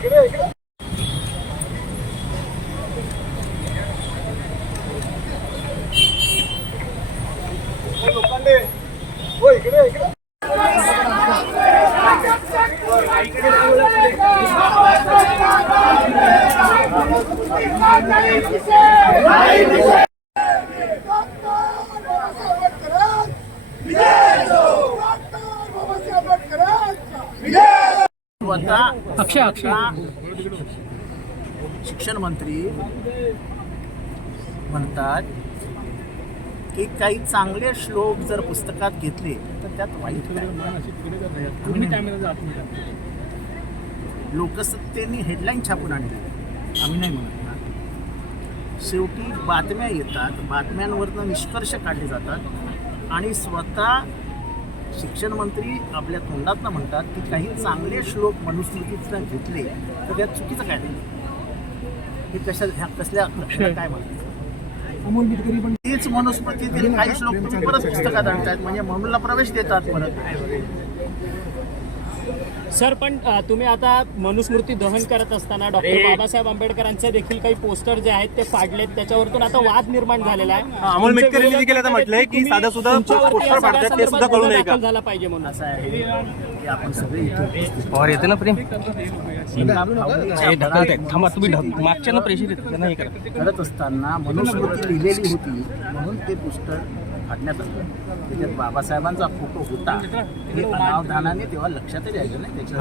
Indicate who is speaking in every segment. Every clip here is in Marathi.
Speaker 1: इकडे इकडे अक्षय अक्षय.
Speaker 2: शिक्षण मंत्री म्हणतात की काही चांगले श्लोक जर पुस्तकात घेतले तर त्यात वाईट लोकसत्तेने हेडलाईन छापून आणली. आम्ही नाही म्हणत ना. शेवटी बातम्या येतात बातम्यांवरनं निष्कर्ष काढले जातात आणि स्वतः शिक्षण मंत्री आपल्या तोंडातनं म्हणतात की काही चांगले श्लोक मनुस्मृतीतनं घेतले तर त्यात चुकीचं काय नाही. हे कशा ह्या कसल्या काय म्हणतात? तीच मनुस्मृतीतील काही श्लोक तुम्ही परत पुस्तकात आणतायत म्हणजे म्हणूनला प्रवेश देतात परत.
Speaker 3: सर पण तुम्ही आता मनुस्मृती दहन करत असताना डॉक्टर बाबासाहेब आंबेडकरांचे देखील काही पोस्टर जे आहेत ते फाडलेत. त्याच्यावरतून आता वाद निर्माण झालेला आहे.
Speaker 4: अमोल मेटकर यांनी देखील आता म्हटलंय की साधा सुद्धा पोस्टर फाडतात ते सुद्धा कळू नये
Speaker 3: झाला पाहिजे म्हणून.
Speaker 2: असं आहे. की आपण सगळे इथे उपस्थित.
Speaker 4: पवार येते ना प्रेम? थांबा तुम्ही मागच्या ना प्रेशर येते हे
Speaker 2: करत असताना मनुस्मृती लिहिलेली होती म्हणून ते पुस्तक फाडण्यात आलं त्याच्यात बाबासाहेबांचा फोटो होता. हे अनावधानाने तेव्हा लक्षातच यायचं नाही. त्याच्या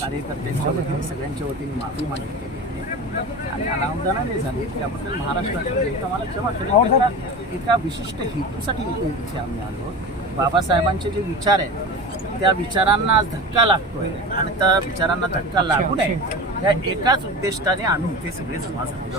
Speaker 2: कार्यकर्त्यांच्या वतीने सगळ्यांच्या वतीने माफी मागितलेली आहे. आणि अनावधानाने झाले. त्याबद्दल महाराष्ट्राची जनता मला क्षमा करेल. एका- विशिष्ट हेतूसाठी इथे इथे आम्ही आलो बाबासाहेबांचे जे विचार आहेत त्या विचारांना आज धक्का लागतोय. आणि त्या विचारांना धक्का लागू नये. या एकाच उद्दिष्टाने आम्ही इथे सगळे जमा झालो